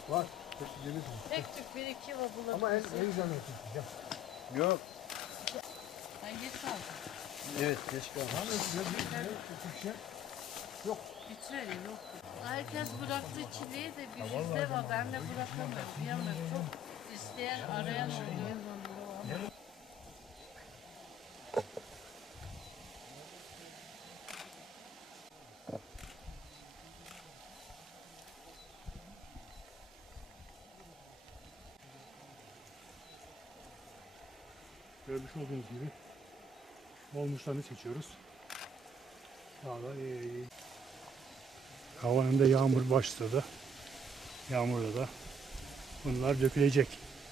Var. Hepsi gelir. Tek tük bir iki var bulabilirsin. Ama en güzel ötesi. Gel. Yok. Ben geç kaldım. Evet, geç kalmış. Lan ötesi şey yok. Bitirelim yok. Herkes bıraktı çileği de bir yüzde var. Ben de bırakamıyorum. Yiyemiyorum. Çok isteyen arayan oluyor. Görmüş olduğunuz gibi olmuşlarını seçiyoruz. Daha iyi. Havanın da yağmur başladı. Yağmurda da bunlar dökülecek.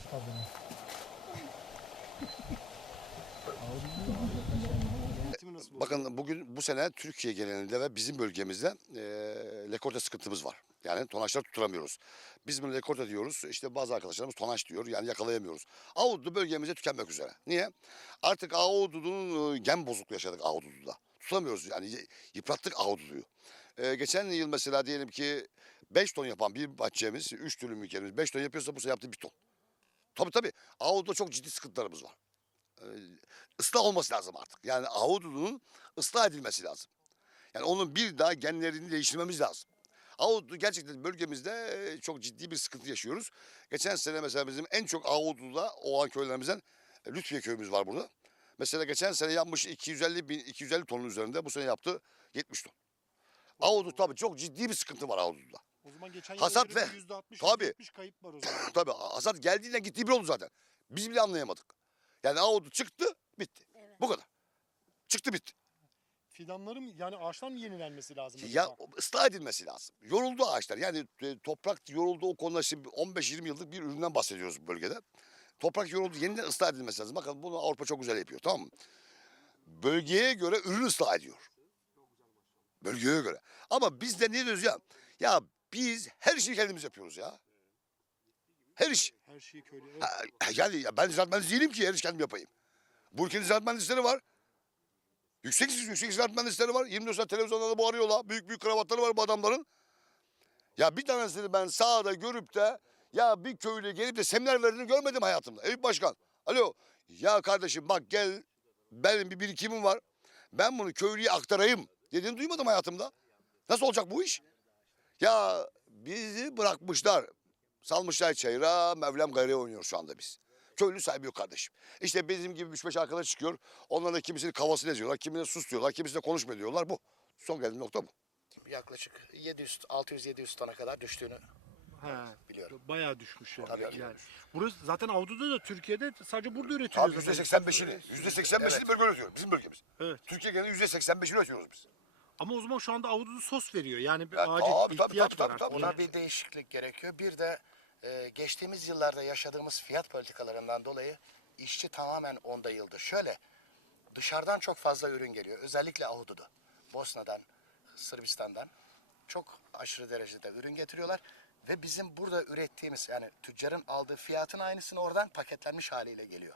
Bakın bugün bu sene Türkiye genelinde ve bizim bölgemizde rekorda sıkıntımız var. Yani tonajlar tutturamıyoruz. Biz bunu rekorda diyoruz. İşte bazı arkadaşlarımız tonaj diyor. Yani yakalayamıyoruz. Ahududu bölgemizde tükenmek üzere. Niye? Artık ahududunun gen bozukluğu yaşadık ahudududa. Tutamıyoruz yani yıprattık ahududuyu. Geçen yıl mesela diyelim ki 5 ton yapan bir bahçemiz, 3 dönüm ülkemiz 5 ton yapıyorsa bu sene yaptığı 1 ton. Tabii. Ahudududa çok ciddi sıkıntılarımız var. Islah olması lazım artık. Yani ahududunun ıslah edilmesi lazım. Yani onun bir daha genlerini değiştirmemiz lazım. Ahududu gerçekten bölgemizde çok ciddi bir sıkıntı yaşıyoruz. Geçen sene mesela bizim en çok ahudududa olan köylerimizden Lütfiye köyümüz var burada. Mesela geçen sene yapmış 250 tonun üzerinde, bu sene yaptı 70 ton. Ahududu tabii çok ciddi bir sıkıntı var ahudududa. O zaman geçen yıl Hasat ve %60, tabii. %70 kayıp var o zaman. Tabii hasat geldiğinde gittiği bir oldu zaten. Biz bile anlayamadık. Yani ahududu çıktı, bitti. Evet. Bu kadar. Çıktı bitti. Fidanların yani ağaçlar mı yenilenmesi lazım? Ya ıslah edilmesi lazım. Yoruldu ağaçlar. Yani toprak yoruldu, o konuda şimdi 15-20 yıllık bir üründen bahsediyoruz bu bölgede. Toprak yoruldu, yeniden ıslah edilmesi lazım. Bakın bunu Avrupa çok güzel yapıyor, tamam mı? Bölgeye göre ürün ıslah ediyor. Bölgeye göre. Ama biz de ne diyoruz ya? Ya biz her şeyi kendimiz yapıyoruz ya. Her iş. Her şeyi köylü. Evet. Yani ya ben ziraat mühendisi değilim ki her iş kendim yapayım. Bu ülkenin ziraat mühendisleri var. Yüksek ziraat mühendisleri var. 24 saat televizyonlarda bağırıyorlar. Büyük kravatları var bu adamların. Ya bir tanesini ben sahada görüp de ya bir köylüye gelip de seminer verdiğini görmedim hayatımda. Eyüp Başkan. Alo. Ya kardeşim bak gel, benim bir birikimim var. Ben bunu köylüye aktarayım dediğini duymadım hayatımda. Nasıl olacak bu iş? Ya bizi bırakmışlar. Salmışlar çayıra, Mevlam gayrı oynuyor şu anda biz. Köylü sahibi yok kardeşim. İşte bizim gibi 3-5 arkadaş çıkıyor. Onların da kimisini kafasını eziyorlar, kimisine sus diyorlar, kimisine konuşma diyorlar. Bu. Son geldiğim nokta bu. Yaklaşık 600-700 tona kadar düştüğünü biliyorum. Bayağı düşmüş yani. Tabii. Yani. Burası zaten ahududu da Türkiye'de sadece burada Abi üretiliyor zaten. %85'ini bölge üretiyor. Bizim bölgemiz. Evet. Türkiye genelinde %85'ini üretiyoruz biz. Ama o zaman şu anda ahududu sos veriyor. Yani bir Ya acil tabii, ihtiyaç tabii, var artık. tabii. Buna bir değişiklik gerekiyor. Bir de geçtiğimiz yıllarda yaşadığımız fiyat politikalarından dolayı işçi tamamen onda yıldı. Şöyle, dışarıdan çok fazla ürün geliyor. Özellikle ahududu. Bosna'dan, Sırbistan'dan çok aşırı derecede ürün getiriyorlar. Ve bizim burada ürettiğimiz, yani tüccarın aldığı fiyatın aynısını oradan paketlenmiş haliyle geliyor.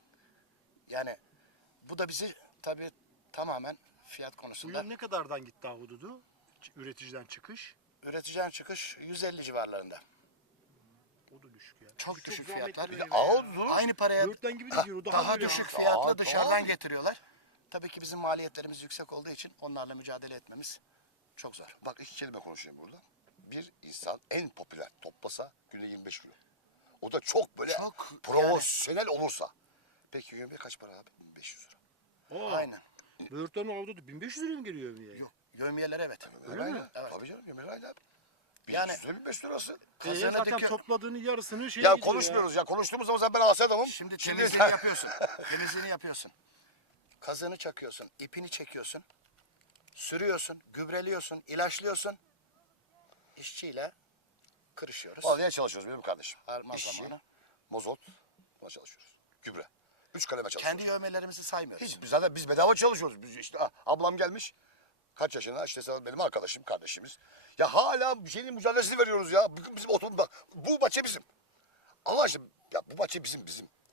Yani bu da bizi tabii tamamen fiyat Bu konusunda... yıl ne kadardan gitti ahududu? Üreticiden çıkış. Üreticiden çıkış 150 civarlarında. O da düşük yani. Çok düşük fiyatlar. Ahududu Aynı paraya Dörtten gibi de diyor. daha böyle düşük yani. fiyatla dışarıdan getiriyorlar. Tabii ki bizim maliyetlerimiz yüksek olduğu için onlarla mücadele etmemiz çok zor. Bak iki kelime konuşayım burada. Bir insan en popüler toplasa günde 25 kilo. O da çok böyle Çok, profesyonel olursa. Peki yemeğe kaç para abi? 1500 lira. Aynen. Aynen. Böğürtlen ahududu 1500 liraya mı geliyor yani? Yok. Yövmiyeler evet. Öyle mi? Evet. Tabii canım yemeğe aynı abi. Yani- 1500 lira 1500 lirası. Kazanı Zaten dükkan- topladığını yarısını Ya gidiyor konuşmuyoruz ya. Konuştuğumuz zaman ben hasta adamım. Şimdi temizliğini yapıyorsun. Temizliğini yapıyorsun. Kazığını çakıyorsun, ipini çekiyorsun. Sürüyorsun, gübreliyorsun, ilaçlıyorsun. İşçiyle kırışıyoruz. Vallahi niye çalışıyoruz benim kardeşim? Harman İşçi, zamanı. mozot, buna çalışıyoruz. Gübre. 3 kaleme çalışıyoruz. Kendi yövmelerimizi saymıyoruz. Hiç, zaten biz bedava çalışıyoruz. Biz işte ablam gelmiş. Kaç yaşında? İşte benim arkadaşım, kardeşimiz. Ya hala bir şeyin mücadelesini veriyoruz ya. Bizim oturumda. Bu bahçe bizim. Allah aşkına ya bu bahçe bizim.